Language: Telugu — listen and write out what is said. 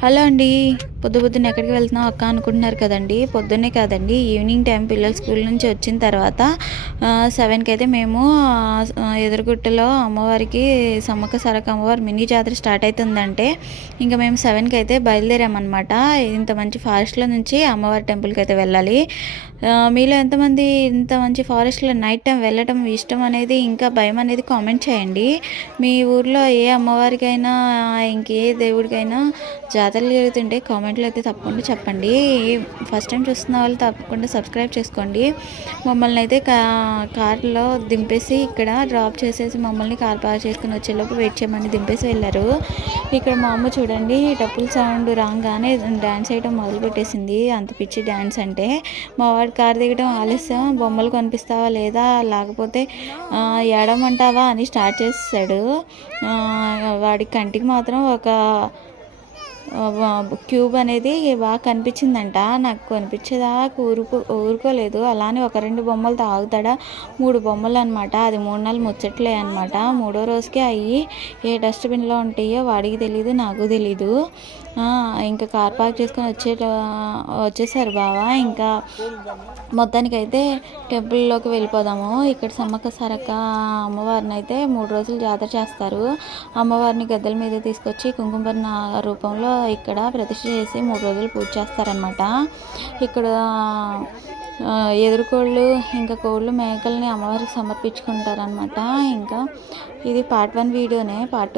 హలో అండి. పొద్దున్నే ఎక్కడికి వెళ్తున్నావు అక్క అనుకుంటున్నారు కదండీ. పొద్దున్నే కాదండి, ఈవినింగ్ టైం పిల్లలు స్కూల్ నుంచి వచ్చిన తర్వాత 7కి అయితే మేము ఎదురుగుట్టలో అమ్మవారికి సమ్మక్క సారక్క అమ్మవారి మినీ జాతర స్టార్ట్ అవుతుందంటే ఇంకా మేము 7కి అయితే బయలుదేరామన్నమాట. ఇంత మంచి ఫారెస్ట్లో నుంచి అమ్మవారి టెంపుల్కి అయితే వెళ్ళాలి. మీలో ఎంతమంది ఇంత మంచి ఫారెస్ట్లో నైట్ టైం వెళ్ళటం ఇష్టం అనేది, ఇంకా భయం అనేది కామెంట్ చేయండి. మీ ఊర్లో ఏ అమ్మవారికైనా ఇంకే దేవుడికైనా జాతరలు జరుగుతుంటే కామెంట్లో అయితే తప్పకుండా చెప్పండి. ఫస్ట్ టైం చూస్తున్న వాళ్ళు తప్పకుండా సబ్స్క్రైబ్ చేసుకోండి. మమ్మల్ని అయితే కార్లో దింపేసి ఇక్కడ డ్రాప్ చేసేసి మమ్మల్ని కార్ పార్క్ చేసుకుని వచ్చేలోపు వెయిట్ చేయమని దింపేసి వెళ్ళారు. ఇక్కడ మా అమ్మ చూడండి, డప్పుల సౌండ్ రాగానే డ్యాన్స్ వేయడం మొదలుపెట్టేసింది. అంత పిచ్చి డ్యాన్స్ అంటే. మా వాడి కార్ దిగడం ఆలస్యం, బొమ్మలు కనిపిస్తావా లేదా లేకపోతే ఏడమంటావా అని స్టార్ట్ చేసాడు. వాడి కంటికి మాత్రం ఒక క్యూబ్ అనేది బాగా కనిపించిందంట. నాకు కనిపించేదాకా ఊరుకోలేదు. అలానే ఒక 2 బొమ్మలు తాగుతాడా, 3 బొమ్మలు అనమాట. అది 3 నెలలు ముచ్చట్లే అనమాట. 3వ రోజుకే అయ్యి ఏ డస్ట్బిన్లో ఉంటాయో వాడికి తెలీదు, నాకు తెలీదు. ఇంకా కార్ పార్క్ చేసుకొని వచ్చేసారు బావ. ఇంకా మొత్తానికైతే టెంపుల్లోకి వెళ్ళిపోదాము. ఇక్కడ సమ్మక్క సారక్క అమ్మవారిని అయితే 3 రోజులు జాతర చేస్తారు. అమ్మవారిని గద్దెల మీద తీసుకొచ్చి కుంకుమపర్ణ రూపంలో ఇక్కడ ప్రతిష్ఠ చేసి 3 రోజులు పూజ చేస్తారనమాట. ఇక్కడ ఎదురుకోళ్ళు, ఇంకా కోళ్ళు, మేకల్ని అమ్మవారికి సమర్పించుకుంటారనమాట. ఇంకా ఇది పార్ట్ 1 వీడియోనే. పార్ట్ 2